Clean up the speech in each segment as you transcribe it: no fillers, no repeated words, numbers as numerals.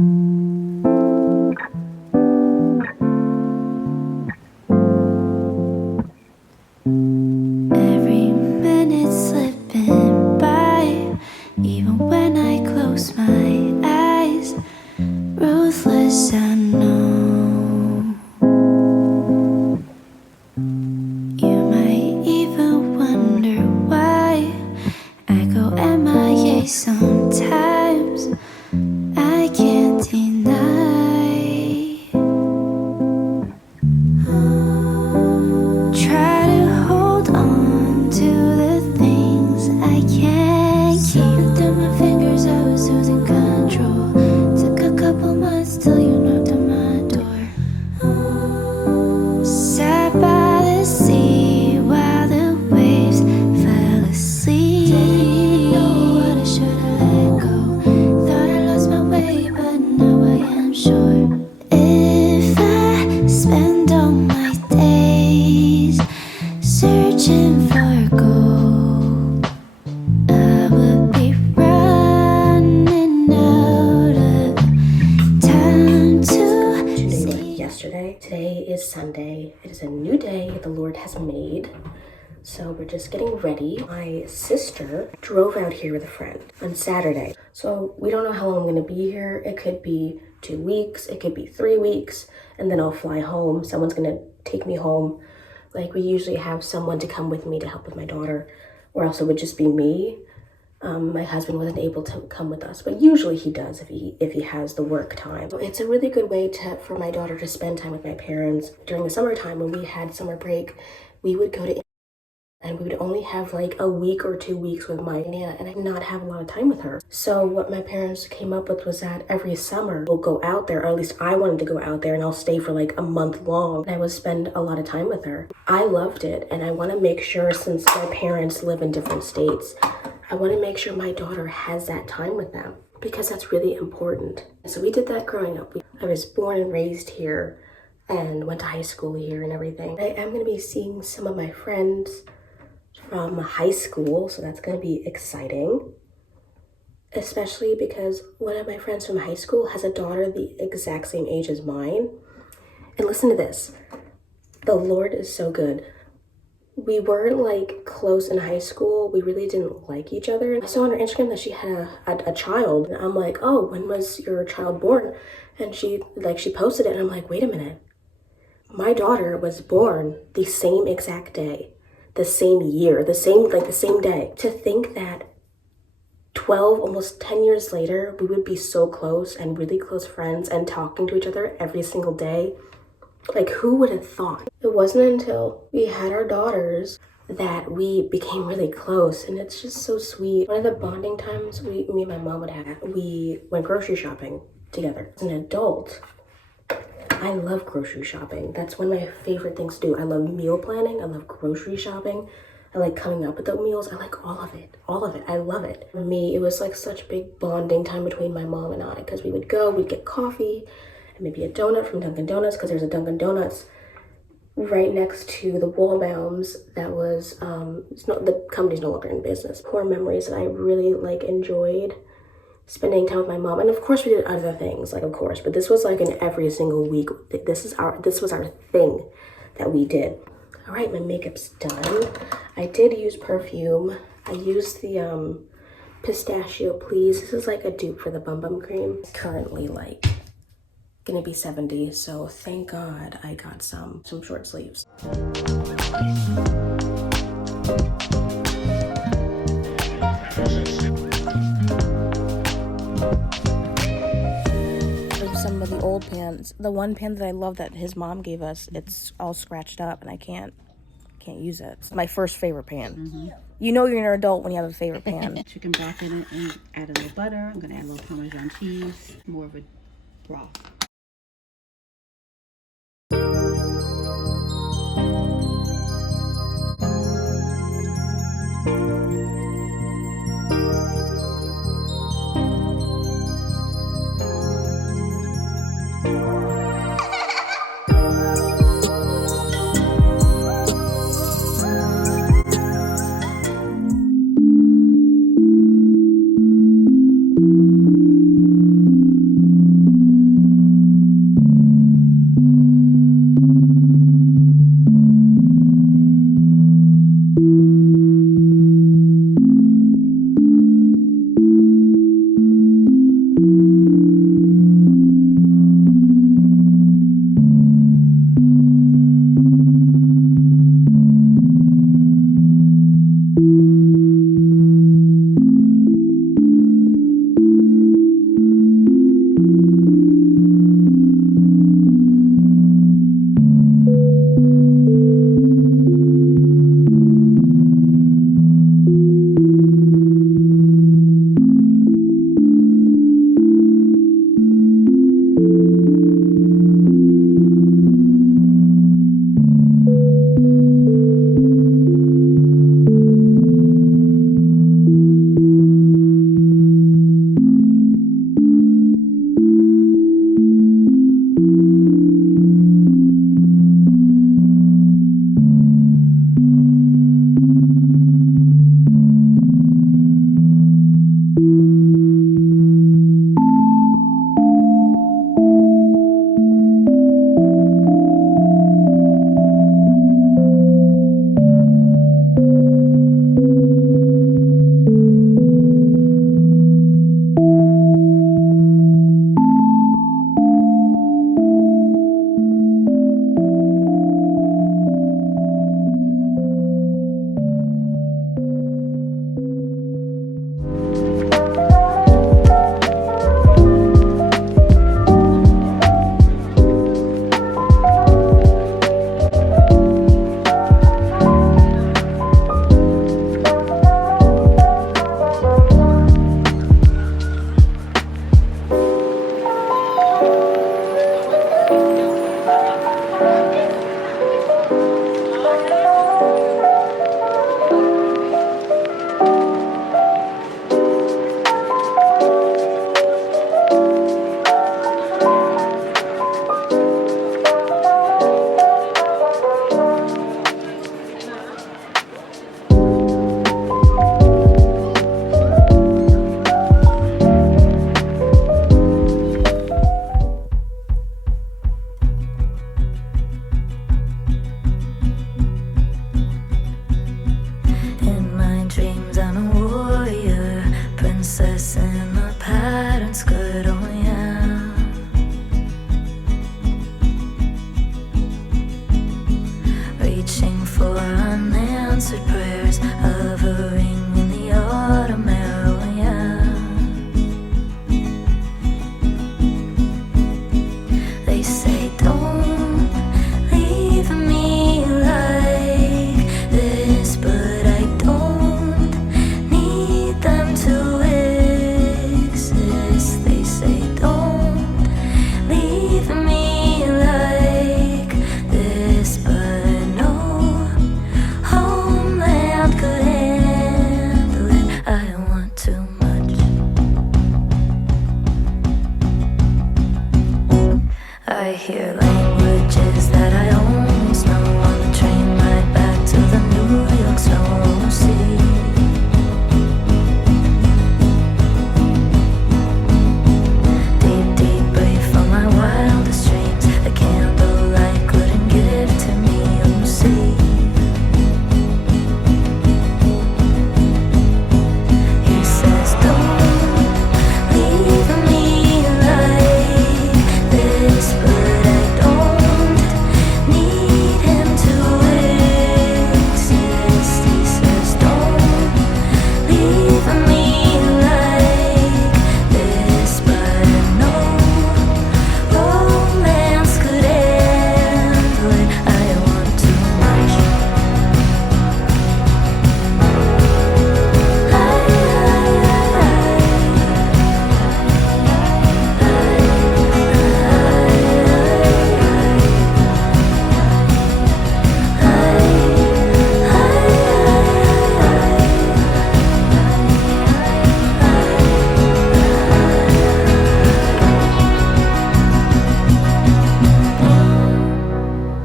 Every minute slipping by, even when I close my eyes, ruthless I know. You might even wonder why I go MIA sometimes. I can't deny. Try to hold on to the things I can't keep. Through my fingers I was losing control. Took a couple months till you knocked on my door. Sat by the sea while the waves fell asleep. Didn't know what I should've let go. Thought I lost my way, but now I am sure. If I spend all my days searching for gold, I would be running out of time to see. Yesterday. Today is Sunday. It is a new day the Lord has made. So we're just getting ready. My sister drove out here with a friend on Saturday. So we don't know how long I'm gonna be here. It could be 2 weeks, it could be 3 weeks, and then I'll fly home. Someone's gonna take me home. Like, we usually have someone to come with me to help with my daughter, or else it would just be me. My husband wasn't able to come with us, but usually he does if he has the work time. So it's a really good way for my daughter to spend time with my parents. During the summertime, when we had summer break, we would go to, and we would only have like a week or 2 weeks with my Nana, and I did not have a lot of time with her. So what my parents came up with was that every summer we'll go out there, or at least I wanted to go out there, and I'll stay for like a month long, and I would spend a lot of time with her. I loved it, and I want to make sure, since my parents live in different states, I want to make sure my daughter has that time with them, because that's really important. So we did that growing up. I was born and raised here and went to high school here and everything. I am going to be seeing some of my friends from high school, so that's going to be exciting. Especially because one of my friends from high school has a daughter the exact same age as mine. And listen to this. The Lord is so good. We weren't like close in high school. We really didn't like each other. I saw on her Instagram that she had a child. And I'm like, oh, when was your child born? And she posted it, and I'm like, wait a minute. My daughter was born the same exact day, the same year, the same day. To think that 12, almost 10 years later, we would be so close and really close friends and talking to each other every single day. Like, who would have thought? It wasn't until we had our daughters that we became really close, and it's just so sweet. One of the bonding times me and my mom would have, we went grocery shopping together. As an adult, I love grocery shopping. That's one of my favorite things to do. I love meal planning. I love grocery shopping. I like coming up with the meals. I like all of it. I love it. For me, it was like such big bonding time between my mom and I, because we'd get coffee and maybe a donut from Dunkin' Donuts, because there's a Dunkin' Donuts right next to the Wallbounds that was, the company's no longer in business. Core memories that I really enjoyed spending time with my mom. And of course we did other things, but this was like an every single week. This was our thing that we did. All right, my makeup's done. I did use perfume. I used the Pistachio Please. This is like a dupe for the Bum Bum Cream. It's currently gonna be 70, so thank God I got some short sleeves. Some of the old pans. The one pan that I love that his mom gave us, it's all scratched up and I can't use it. It's my first favorite pan. Mm-hmm. You know you're an adult when you have a favorite pan. Chicken broth in it, and add a little butter. I'm gonna add a little Parmesan cheese, more of a broth. I hear languages that I only know on the train ride back to the New York snow sea. Deep, deep breathe from my wildest dreams. The candlelight couldn't give to me, you see. He says, don't leave me like this, but I don't need him to exist. He says, don't leave me like this, but I know romance could end when I want too much.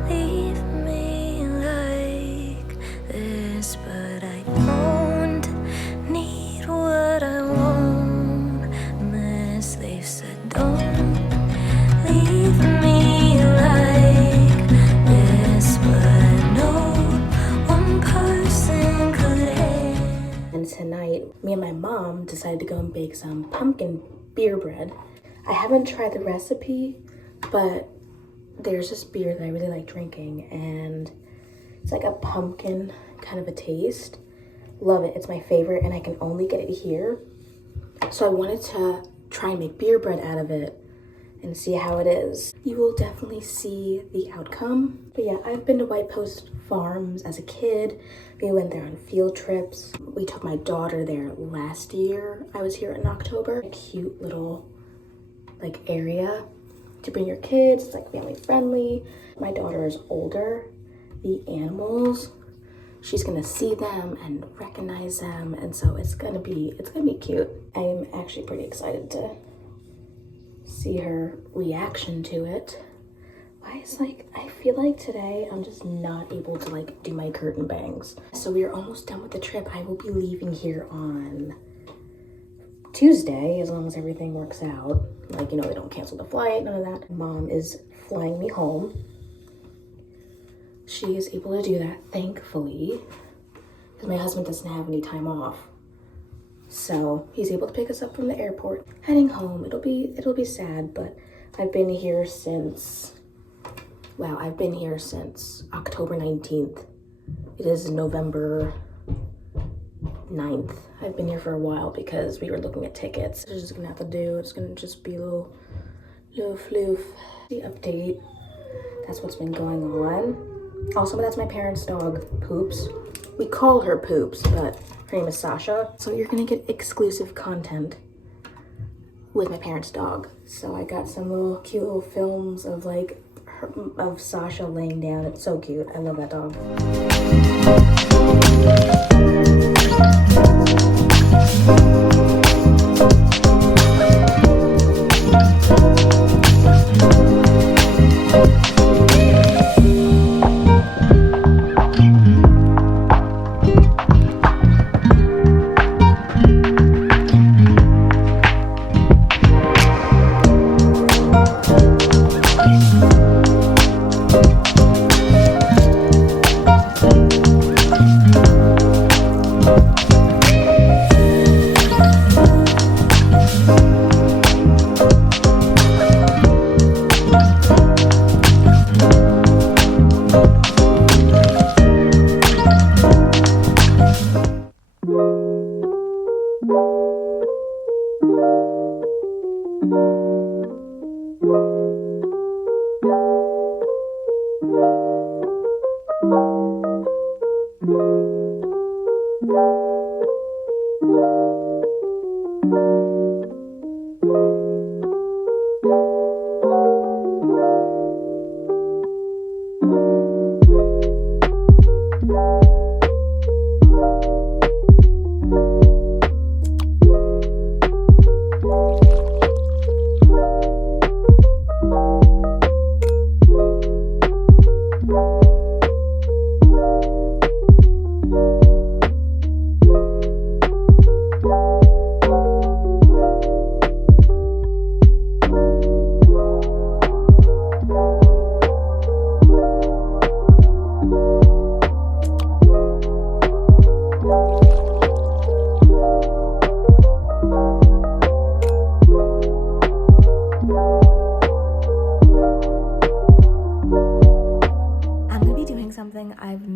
Leave me like this, but I don't need what I want. Miss, they've said don't leave me like this, but I know one person could help. And tonight, me and my mom decided to go and bake some pumpkin beer bread. I haven't tried the recipe, but there's this beer that I really like drinking, and it's like a pumpkin kind of a taste. Love it. It's my favorite, and I can only get it here. So I wanted to try and make beer bread out of it and see how it is. You will definitely see the outcome. But yeah, I've been to White Post Farms as a kid. We went there on field trips. We took my daughter there last year. I was here in October. A cute little like area to bring your kids. It's like family friendly. My daughter is older. The animals, she's gonna see them and recognize them, and so it's gonna be cute. I'm actually pretty excited to see her reaction to it. Why is like, I feel like today I'm just not able to like do my curtain bangs. So we are almost done with the trip. I will be leaving here on Tuesday, as long as everything works out. Like, you know, they don't cancel the flight, none of that. Mom is flying me home. She is able to do that, thankfully, because my husband doesn't have any time off. So he's able to pick us up from the airport. Heading home, it'll be sad, but I've been here since, wow, I've been here since October 19th. It is November 9th. I've been here for a while because we were looking at tickets. It's just gonna have to do. It's gonna just be a little floof. The update. That's what's been going on. Also, that's my parents' dog, Poops. We call her Poops, but her name is Sasha. So you're gonna get exclusive content with my parents' dog. So I got some little cute little films of like of Sasha laying down. It's so cute. I love that dog.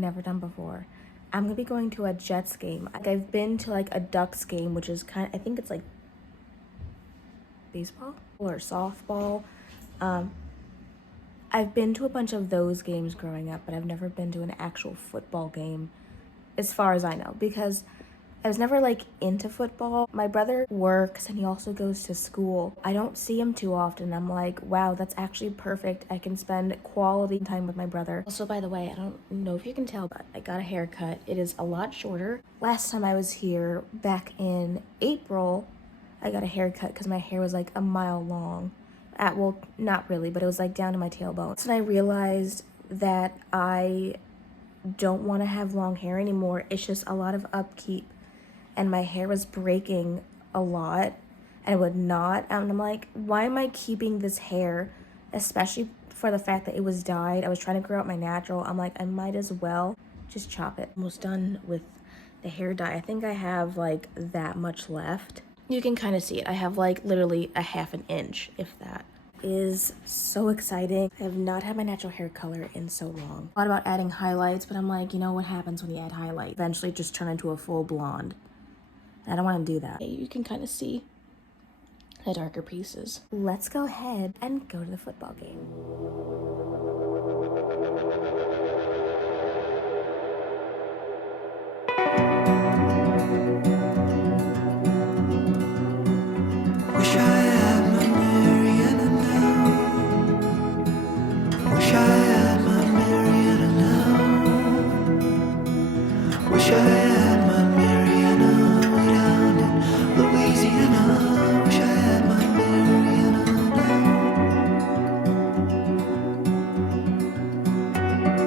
never done before. I'm gonna be going to a Jets game. Like, I've been to like a Ducks game, which is I think it's like baseball or softball. I've been to a bunch of those games growing up, but I've never been to an actual football game as far as I know, because I was never like into football. My brother works and he also goes to school. I don't see him too often. I'm like, wow, that's actually perfect. I can spend quality time with my brother. Also, by the way, I don't know if you can tell, but I got a haircut. It is a lot shorter. Last time I was here back in April, I got a haircut because my hair was like a mile long. Well, not really, but it was like down to my tailbone. And I realized that I don't want to have long hair anymore. It's just a lot of upkeep. And my hair was breaking a lot and it would not. And I'm like, why am I keeping this hair? Especially for the fact that it was dyed. I was trying to grow out my natural. I'm like, I might as well just chop it. Almost done with the hair dye. I think I have like that much left. You can kind of see it. I have like literally a half an inch, if that. Is so exciting. I have not had my natural hair color in so long. I thought about adding highlights, but I'm like, you know what happens when you add highlights? Eventually just turn into a full blonde. I don't want to do that. You can kind of see the darker pieces. Let's go ahead and go to the football game. Wish I had my Mariana now. Wish I had my Mariana now. Wish I had my Mariana way down in Louisiana. Wish I had my Mariana now.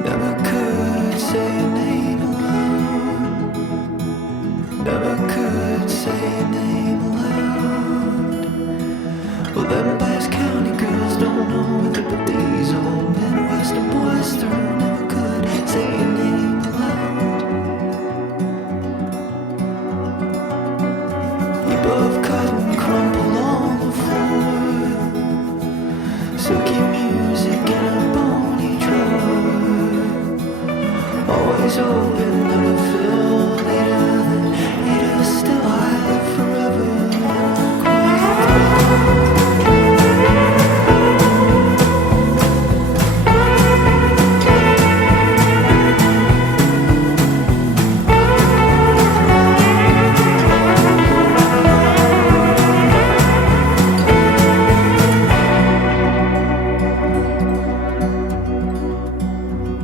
Never could say your name aloud. Never could say your name aloud. Well, them Bass County girls don't know what the but these old Midwestern boys through never could say your name aloud. Heap of cotton crumpled on the floor, silky music in a bony drawer, always open, never filled, haters still high forever.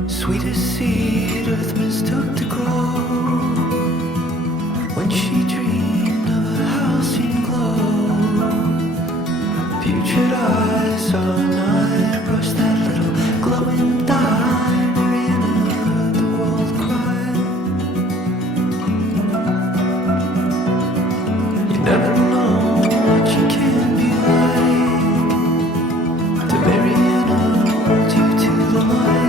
Sweetest seed earth mistook to grow, when she dreamed of a house in glow. Putrid eyes saw an eye brush that little glowing thigh. Mariana heard the world cry. You never know what you can be like, till Mariana holds you to the light.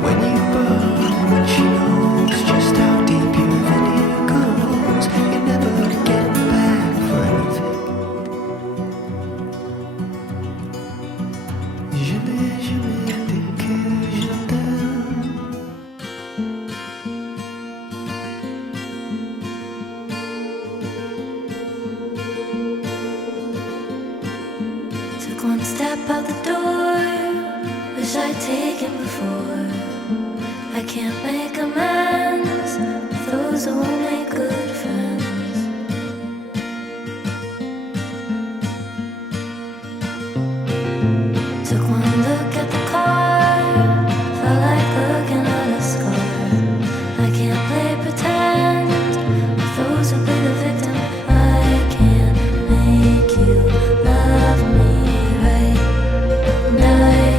When you burn, when she knows just how deep your veneer goes, you never get back for anything. Jamais, jamais dès que je t'aime. Took one step out the door, wish I'd taken before. I can't make amends with those who won't make good friends. Took one look at the car, felt like looking at a scar. I can't play pretend with those who play the victim. I can't make you love me right, and I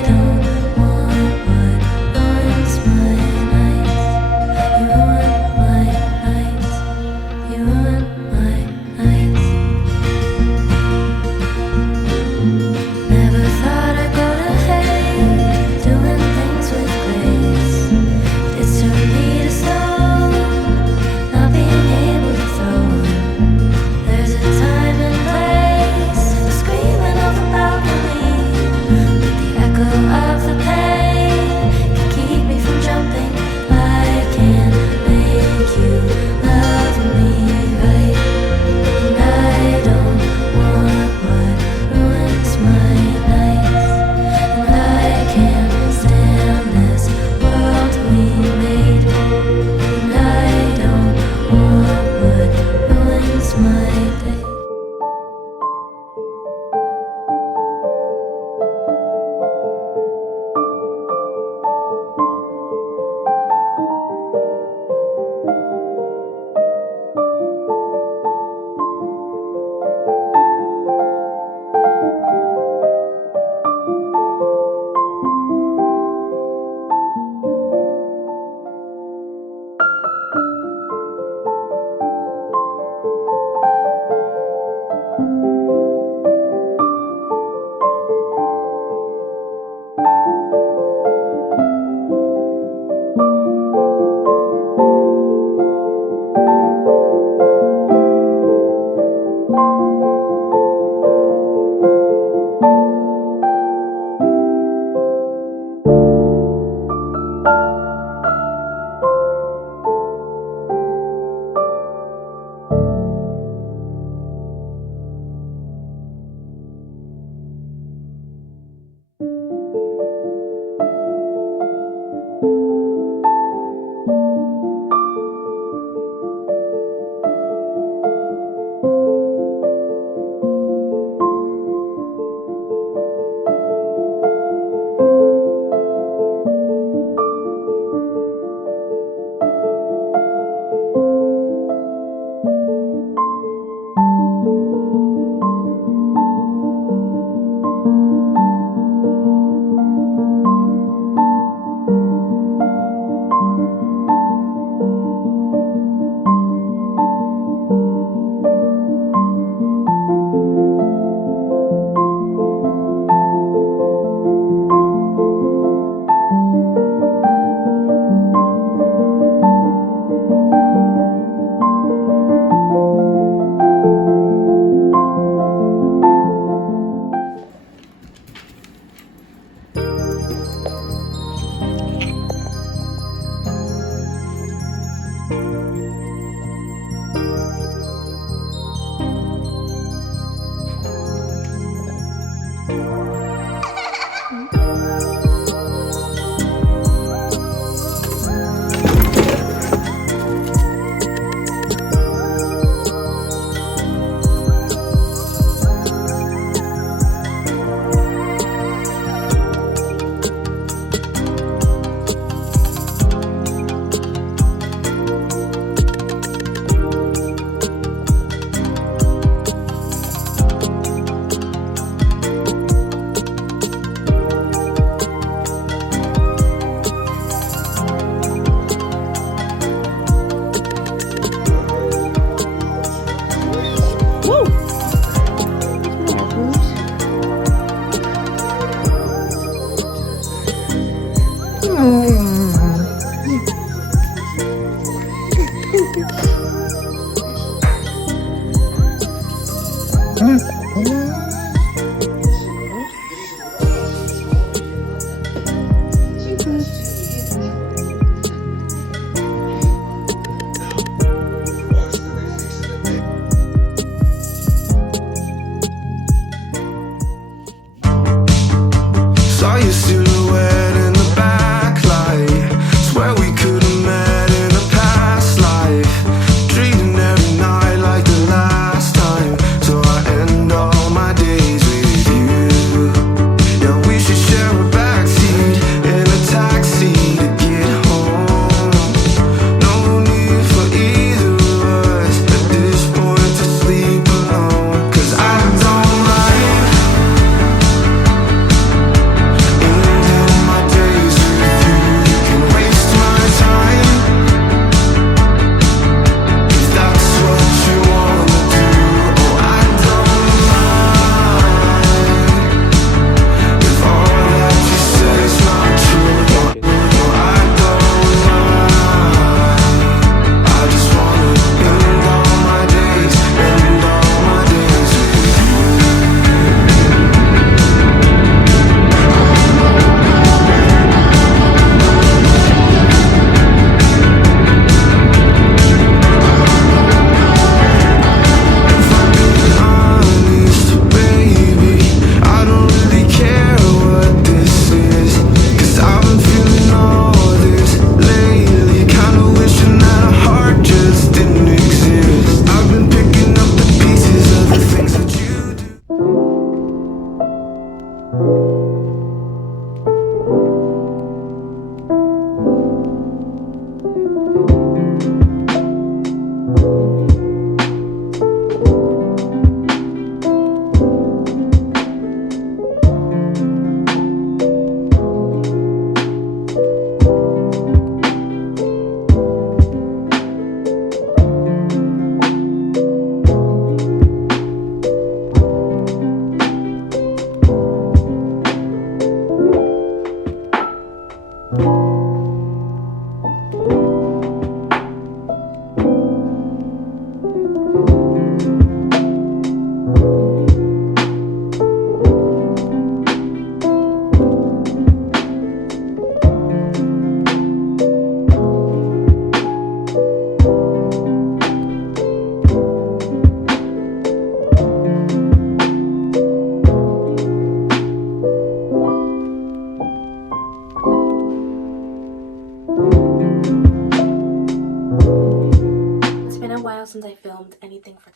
don't want what ruins my nights. You ruin my nights.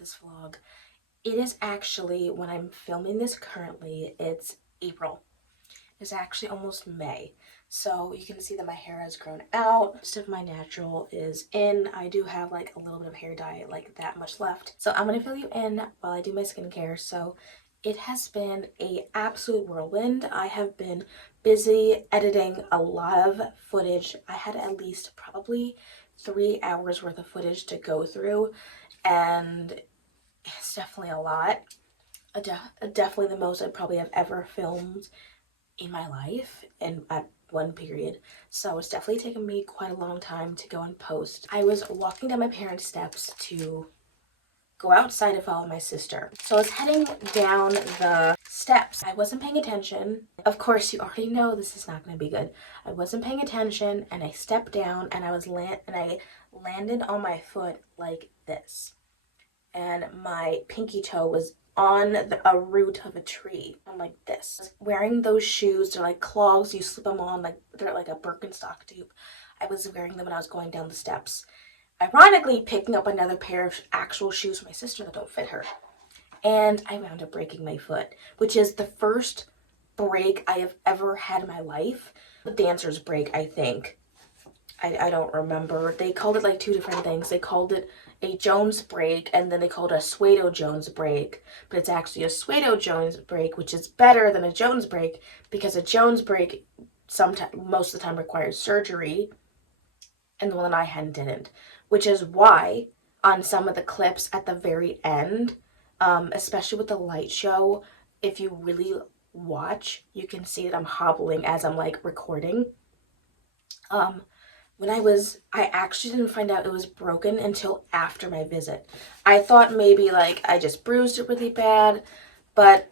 this vlog. It is actually, when I'm filming this currently, it's April. It's actually almost May. So you can see that my hair has grown out. Most of my natural is in. I do have like a little bit of hair dye, like that much left. So I'm gonna fill you in while I do my skincare. So it has been a absolute whirlwind. I have been busy editing a lot of footage. I had at least probably 3 hours worth of footage to go through, and it's definitely a lot. Definitely the most I probably have ever filmed in my life and at one period. So it's definitely taken me quite a long time to go and post. I was walking down my parents' steps to go outside to follow my sister. So I was heading down the steps. I wasn't paying attention. Of course, you already know this is not going to be good. I wasn't paying attention and I stepped down and I landed on my foot like this. And my pinky toe was on a root of a tree. I'm like this. Wearing those shoes, they're like clogs, you slip them on, like they're like a Birkenstock dupe. I was wearing them when I was going down the steps. Ironically, picking up another pair of actual shoes for my sister that don't fit her. And I wound up breaking my foot, which is the first break I have ever had in my life. The dancer's break, I think. I don't remember. They called it like 2 different things. They called it a Jones break, and then they called it a Suedo Jones break. But it's actually a Suedo Jones break, which is better than a Jones break, because a Jones break most of the time requires surgery, and the one that I had didn't. Which is why on some of the clips at the very end, especially with the light show, if you really watch, you can see that I'm hobbling as I'm like recording. I actually didn't find out it was broken until after my visit. I thought maybe like I just bruised it really bad, but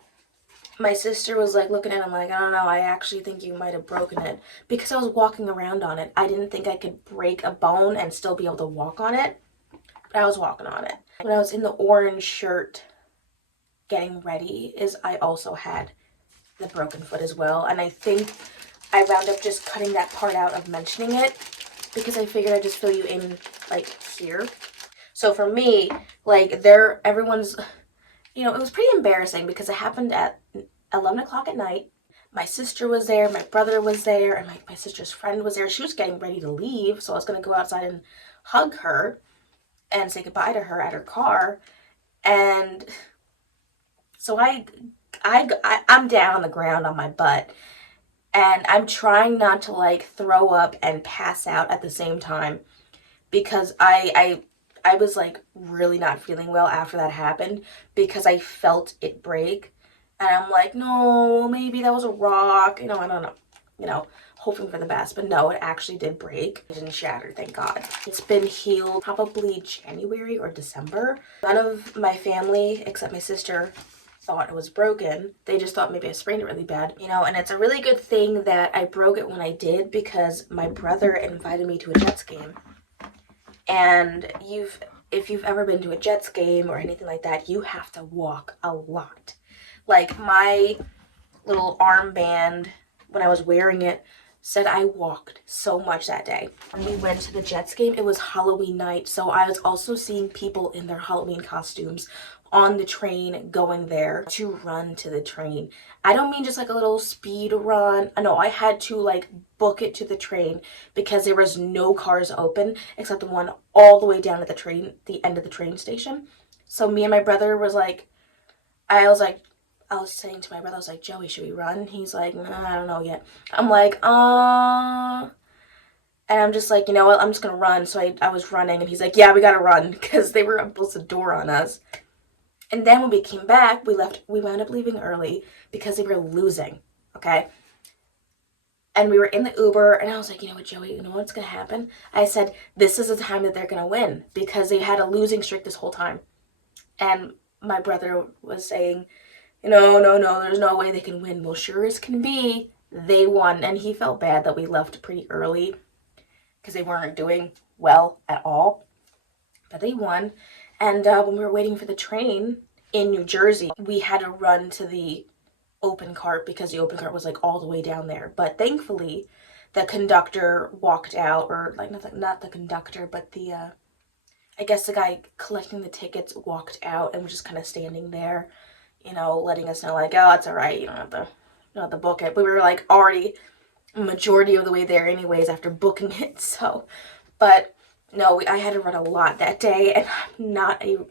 my sister was like looking at it. I'm like, I don't know, I actually think you might have broken it, because I was walking around on it. I didn't think I could break a bone and still be able to walk on it, but I was walking on it. When I was in the orange shirt getting ready, I also had the broken foot as well, and I think I wound up just cutting that part out of mentioning it, because I figured I'd just fill you in like here. So for me, like everyone's, it was pretty embarrassing because it happened at 11 o'clock at night. My sister was there, my brother was there, and my sister's friend was there. She was getting ready to leave, so I was going to go outside and hug her and say goodbye to her at her car. And so I'm down on the ground on my butt, and I'm trying not to like throw up and pass out at the same time, because I was like really not feeling well after that happened, because I felt it break, and I'm like, no, maybe that was a rock, I don't know, hoping for the best. But no, it actually did break. It didn't shatter, thank God. It's been healed probably January or December. None of my family except my sister thought it was broken. They just thought maybe I sprained it really bad, and it's a really good thing that I broke it when I did, because my brother invited me to a Jets game. And if you've ever been to a Jets game or anything like that, you have to walk a lot. Like my little armband, when I was wearing it, said I walked so much that day. When we went to the Jets game, it was Halloween night, so I was also seeing people in their Halloween costumes on the train going there to run to the train. I don't mean just like a little speed run. No, I had to like book it to the train, because there was no cars open except the one all the way down at the end of the train station. So me and my brother I was saying to my brother, I was like, Joey, should we run? He's like, nah, I don't know yet. I'm like, and I'm just like, you know what, I'm just gonna run. So I was running, and he's like, yeah, we gotta run, because they were up close the door on us. And then when we came back, we wound up leaving early because they were losing, okay? And we were in the Uber, and I was like, you know what, Joey, you know what's gonna happen? I said, this is the time that they're gonna win, because they had a losing streak this whole time. And my brother was saying, no, there's no way they can win. Well, sure as can be, they won. And he felt bad that we left pretty early, because they weren't doing well at all. But they won. And when we were waiting for the train in New Jersey, we had to run to the open cart, because the open cart was like all the way down there. But thankfully, the conductor walked out, or like not the conductor, but the I guess the guy collecting the tickets walked out and was just kind of standing there, letting us know like, oh, it's all right, you don't have to book it. But we were like already a majority of the way there anyways after booking it. So, but no, I had to run a lot that day, and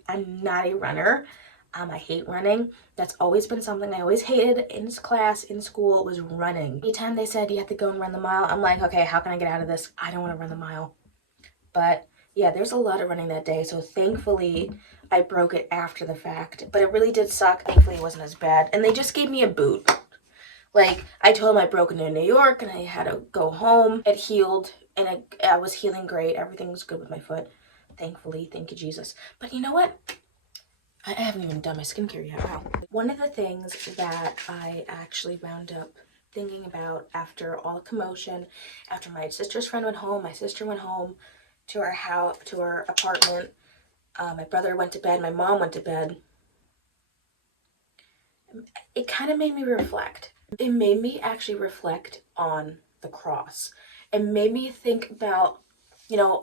I'm not a runner. I hate running. That's always been something I always hated in class, in school, was running. Anytime they said you have to go and run the mile, I'm like, okay, how can I get out of this? I don't want to run the mile. But yeah, there's a lot of running that day. So thankfully, I broke it after the fact. But it really did suck. Thankfully, it wasn't as bad. And they just gave me a boot. Like, I told them I'd broken in New York and I had to go home. It healed, and I was healing great. Everything was good with my foot. Thankfully, thank you, Jesus. But you know what? I haven't even done my skincare yet. Wow. One of the things that I actually wound up thinking about after all the commotion, after my sister's friend went home, my sister went home to our house, to our apartment, my brother went to bed, my mom went to bed, it kind of made me reflect. It made me actually reflect on the cross. It made me think about,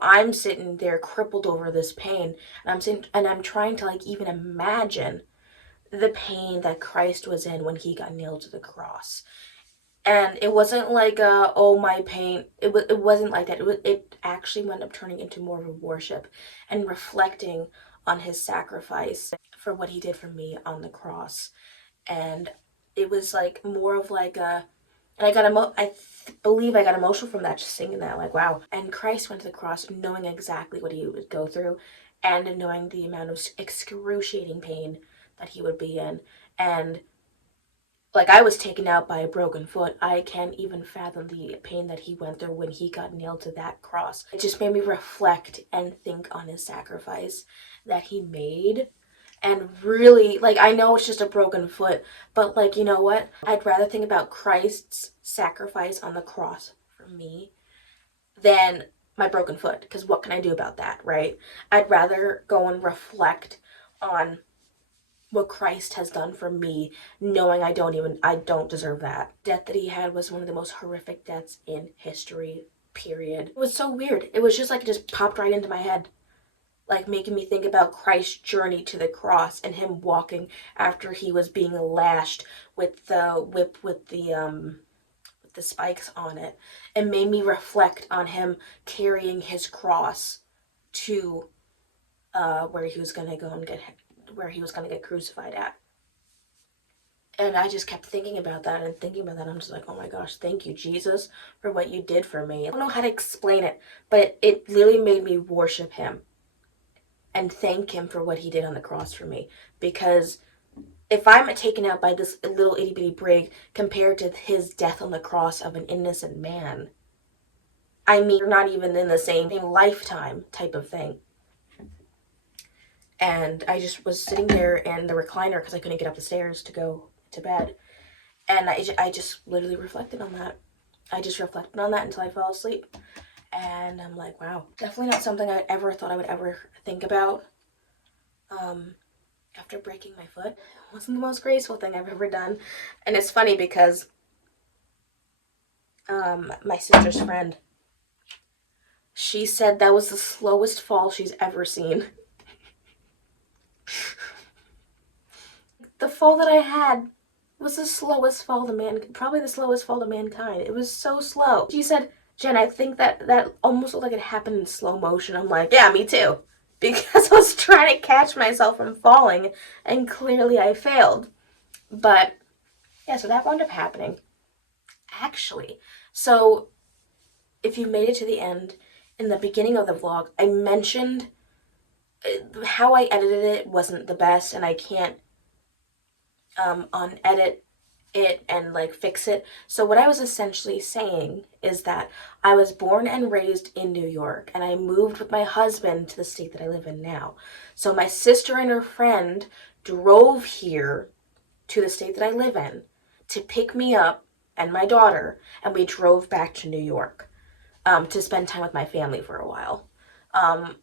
I'm sitting there crippled over this pain, and I'm trying to like even imagine the pain that Christ was in when he got nailed to the cross. And it wasn't like oh, my pain. It wasn't like that. It actually wound up turning into more of a worship and reflecting on his sacrifice for what he did for me on the cross. And it was like more of like a, and believe I got emotional from that, just singing that, like, wow. And Christ went to the cross knowing exactly what he would go through, and knowing the amount of excruciating pain that he would be in. And like, I was taken out by a broken foot. I can't even fathom the pain that he went through when he got nailed to that cross. It just made me reflect and think on his sacrifice that he made. And really, like, I know it's just a broken foot, but like, you know what? I'd rather think about Christ's sacrifice on the cross for me than my broken foot, because what can I do about that, right? I'd rather go and reflect on what Christ has done for me, knowing I don't deserve that. Death that he had was one of the most horrific deaths in history, period. It was so weird. It was just like it just popped right into my head, like making me think about Christ's journey to the cross and him walking after he was being lashed with the whip with the spikes on it. It made me reflect on him carrying his cross to where he was gonna go and get crucified at. And I just kept thinking about that and thinking about that. I'm just like, oh my gosh, thank you, Jesus, for what you did for me. I don't know how to explain it, but it literally made me worship him and thank him for what he did on the cross for me. Because if I'm taken out by this little itty bitty brig compared to his death on the cross of an innocent man, I mean, you're not even in the same lifetime type of thing. And I just was sitting there in the recliner because I couldn't get up the stairs to go to bed. And I just literally reflected on that. I just reflected on that until I fell asleep. And I'm like, wow, definitely not something I ever thought I would ever think about. After breaking my foot, it wasn't the most graceful thing I've ever done. And it's funny because my sister's friend, she said that was the slowest fall she's ever seen. The fall that I had was the slowest fall to probably the slowest fall to mankind. It was so slow. She said, Jen, I think that almost looked like it happened in slow motion. I'm like, yeah, me too. Because I was trying to catch myself from falling, and clearly I failed. But yeah, so that wound up happening. Actually, so if you made it to the end, in the beginning of the vlog, I mentioned how I edited it wasn't the best, and I can't unedit it and like fix it. So what I was essentially saying is that I was born and raised in New York, and I moved with my husband to the state that I live in now. So my sister and her friend drove here to the state that I live in to pick me up and my daughter, and we drove back to New York to spend time with my family for a while. I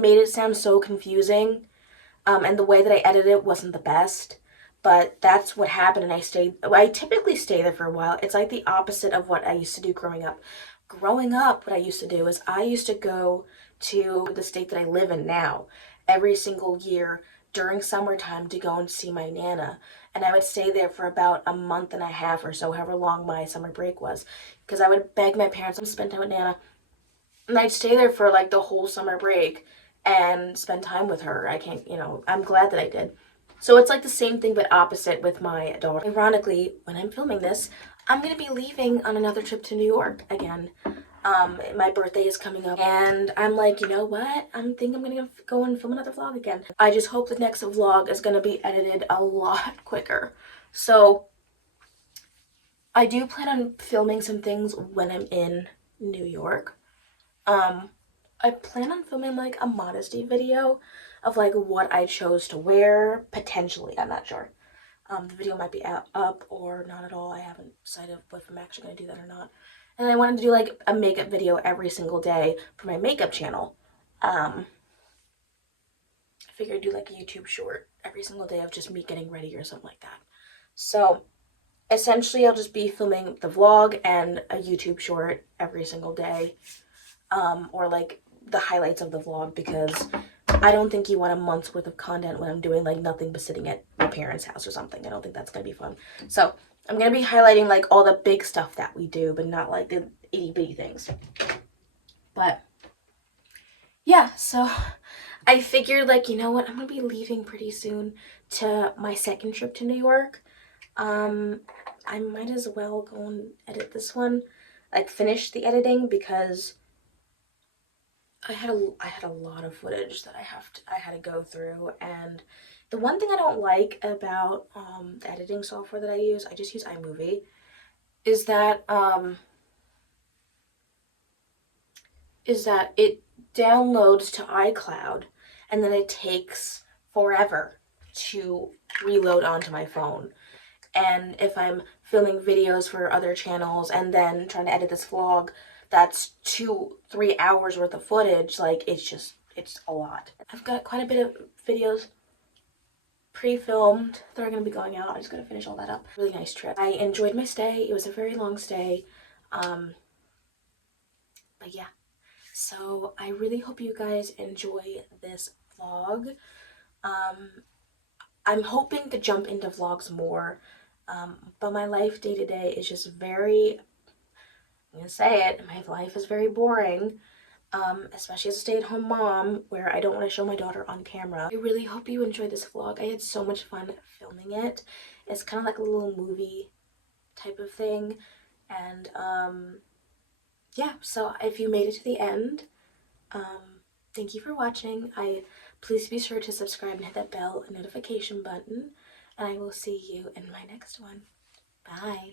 made it sound so confusing, and the way that I edited it wasn't the best. But that's what happened, and I typically stay there for a while. It's like the opposite of what I used to do growing up. growing up, what I used to do is I used to go to the state that I live in now every single year during summertime to go and see my Nana. And I would stay there for about a month and a half or so, however long my summer break was. Because I would beg my parents to spend time with Nana. And I'd stay there for like the whole summer break and spend time with her. I can't, I'm glad that I did. So it's like the same thing but opposite with my daughter. Ironically, when I'm filming this, I'm going to be leaving on another trip to New York again. My birthday is coming up and I'm like, you know what? I'm going to go and film another vlog again. I just hope the next vlog is going to be edited a lot quicker. So I do plan on filming some things when I'm in New York. I plan on filming like a modesty video of like what I chose to wear, potentially. I'm not sure. The video might be up or not at all. I haven't decided if I'm actually going to do that or not. And I wanted to do like a makeup video every single day for my makeup channel. I figured I'd do like a YouTube short every single day of just me getting ready or something like that. So essentially I'll just be filming the vlog and a YouTube short every single day. Or like the highlights of the vlog, because I don't think you want a month's worth of content when I'm doing like nothing but sitting at my parents' house or something. I don't think that's gonna be fun. So I'm gonna be highlighting like all the big stuff that we do, but not like the itty bitty things. But yeah, so I figured like, you know what, I'm gonna be leaving pretty soon to my second trip to New York. I might as well go and edit this one, like finish the editing, because I had a lot of footage that I had to go through. And the one thing I don't like about the editing software that I just use iMovie, is that it downloads to iCloud and then it takes forever to reload onto my phone. And if I'm filming videos for other channels and then trying to edit this vlog, that's 2-3 hours worth of footage. Like, it's a lot. I've got quite a bit of videos pre-filmed that are going to be going out. I just got to finish all that up. Really nice trip. I enjoyed my stay. It was a very long stay. But yeah. So I really hope you guys enjoy this vlog. I'm hoping to jump into vlogs more. But my life day to day is just very, I'm gonna say it, my life is very boring, especially as a stay-at-home mom where I don't want to show my daughter on camera. I really hope you enjoyed this vlog. I had so much fun filming it. It's kind of like a little movie type of thing. And yeah, so if you made it to the end, thank you for watching. Please be sure to subscribe and hit that bell notification button. And I will see you in my next one. Bye.